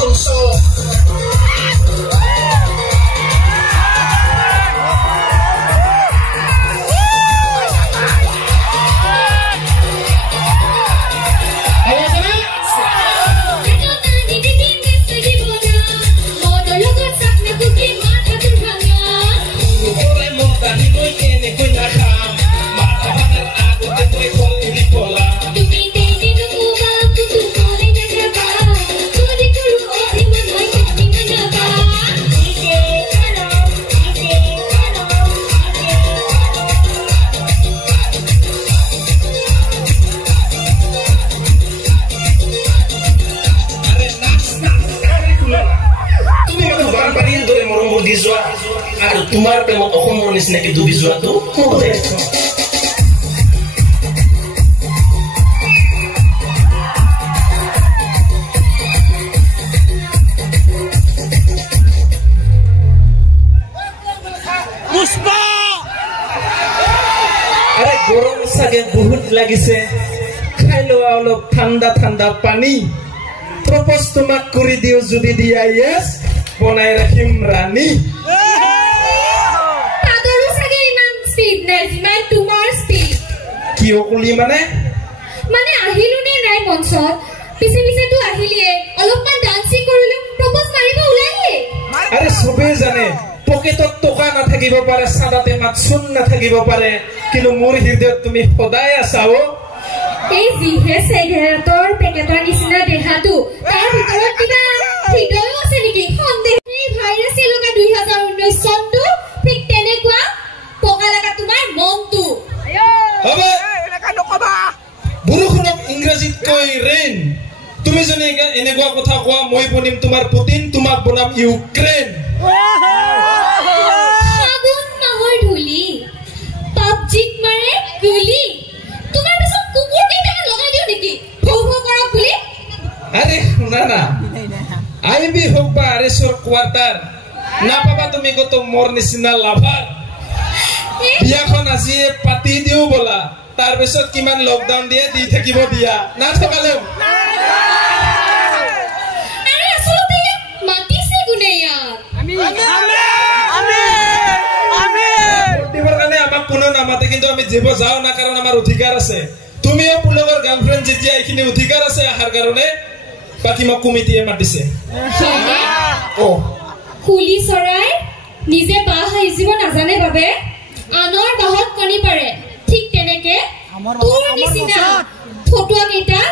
Afonso. Aduh, tumar temo okomo nisne ke dubi zua tu. Puspa! Are gorong sage बहुत লাগিছে খাই লোৱা অলপ ঠাণ্ডা ঠাণ্ডা পানী প্ৰপ'জ তোমাক কৰি দিও যদি দিয়া ইয়েস বনাই ৰাখিম ৰাণী তাদৰু সগে ইমান স্পিডনেস মান তোমাৰ স্পিড কি অকলি মানে আহিলু নে নাই মঞ্চত পিছে পিছে তো আহিলিয়ে অলপমান ডান্সিং কৰিলো প্ৰপ'জ মাৰিব ওলাইলে আৰে সবে জানে পকেটত টকা নাথাকিব পাৰে সাদাতে মাছুন নাথাকিব পাৰে কিন্তু মোৰ হৃদয়ত তুমি সদায় আছাও এই জিহে সেগেৰাতৰ পেকেটৰ নিচিনা দেহাটো তাৰ ভিতৰত কিবা হৃদয় আছে নেকি সন্দেহ এই ভাইৰাছে লগা 2019 চনটো ঠিক তেনেকুৱা পকা লগা তোমাৰ মনটো হবে এনেকা নকবা বৰষুণক ইংৰাজীত কৈ ৰেইন তুমি জনে এনেকুৱা কথা কোৱা মই বনিম তোমাৰ পুতিন তোমাক বনাম ইউক্ৰেইন ফাগুন মাহৰ ধুলি পাবজিক মাৰে গুলি তোমাৰ পিছত কুকুৰ কেইটামান লগাই দিও নেকি ভৌ ভৌ কৰা বুলি আরে শুনা না আইবি হোক বা আরেসর কোয়ার্টার না পাবা তুমি কত মোর নিচিনা লাভার বিয়াখন আজি পাতি দিও বলা তার পিছত কিমান লকডাউন দিয়ে দি থাকিব দিয়া না থকালেও আরে আসলে মাতিছে গুনে ইয়াত আমি দিবৰ কাৰণে আমাক কোনো নামাতে কিন্তু আমি জীব যাও না কাৰণ আমাৰ অধিকাৰ আছে তুমিও পুলকৰ গাৰ্লফ্ৰেন্ড যেতিয়া এইখিনি অধিকাৰ আছে আহাৰ কাৰণে বাকি মোক কমিটিয়ে মাতিছে ও কুলি চৰাই নিজে বাহ হাইজিব নাজানে বাবে আনৰ বাহত কণী পাৰে ঠিক তেনেকে তোৰ নিচিনা ফটোৱা কেইটা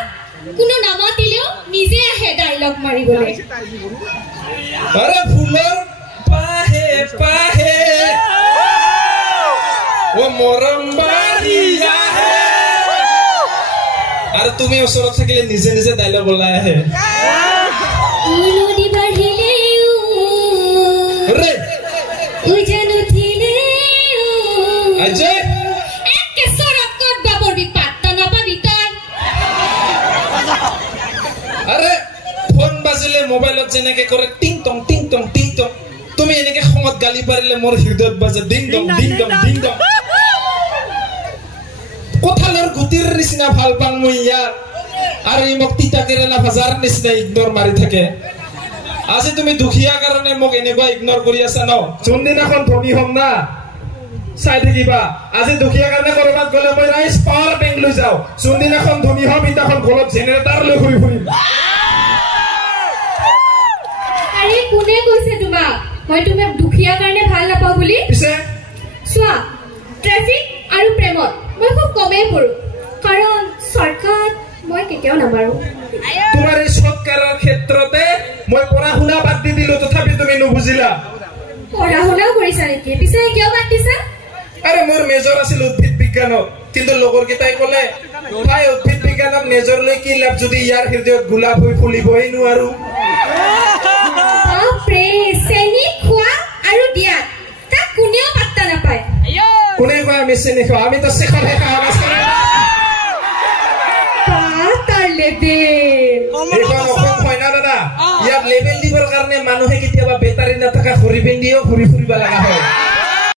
কোনো নামাতিলেও নিজে আহে ডায়লগ মাৰিবলৈ আৰে ফুলৰ পাহে পাহে ও মৰম বাৰিয়া হে আৰু তুমি ওচৰত থাকিলে নিজে নিজে ডায়লগ ওলাই আহে উলুদি বাঢ়িলে ৰে উজান উঠিলে অজয় একে সৰকত বাবৰ বিপাত্তা নাপাবি তই আৰে ফোন বাজিলে মোবাইলত যেনেকে কৰে টিং টং টিং টং টিং টং তুমি এনেকে খঙত গালি পাৰিলে মোৰ হৃদয়ত বাজে ding dong ding dong ding dong কোঠালৰ গুটিৰ নিচিনা ভাল পাং মই ইয়াৰ আৰু ই মোক তিতা কেৰেলা ভাজাৰ নিচিনা ইগনোৰ মাৰি থাকে আজি তুমি দুখীয়া কাৰণে মোক এনেকুৱা ইগনোৰ কৰি আছা ন যোনদিনাখন ধনী হ'ম না চাই থাকিবা আজি দুখীয়া কাৰণে কৰবাত গ'লে মই ৰাইচ পাৱাৰ বেংক লৈ যাওঁ যোনদিনাখন ধনী হ'ম ইতাখন গলত জেনেৰেটাৰ লৈ ঘূৰি ফুৰিম আৰে কোনে কৈছে তোমাক মই তোমাক দুখীয়া কাৰণে ভাল নাপাওঁ বুলি পিছে চোৱা ট্ৰেফিক আৰু প্ৰেমত মই খুব কমেই পৰো কাৰণ চৰকাৰত মই কেতিয়াও নামাৰো তোমাৰ এই সৎকাৰৰ ক্ষেত্ৰতে মই পঢ়া শুনা বাদ দি দিলো তথাপি তুমি নুবুজিলা পঢ়া শুনাও কৰিছা নেকি পিছে কিয় বাদ দিছা আৰে মোৰ মেজৰ আছিল উদ্ভিদ বিজ্ঞানত কিন্তু লগৰ কেইটাই কলে ভাই উদ্ভিদ বিজ্ঞানত মেজৰ লৈ কি লাভ যদি ইয়াৰ হৃদয়ত গোলাপ হৈ ফুলিবই নোৱাৰো বাপৰে চেনি খোৱা আৰু দিয়া তাক কোনেও পাত্তা নাপায় কোনে কয় আমি চেনি খাওঁ আমি তো চেখৰহে খাওঁ তাৰ লেবেল এইখন অসম হয় না দাদা ইয়াত লেবেল দিবৰ কাৰণে মানুহে কেতিয়াবা বেটাৰী নাথাকা ঘড়ী পিন্ধিও ঘূৰি ফুৰিব লগা হয়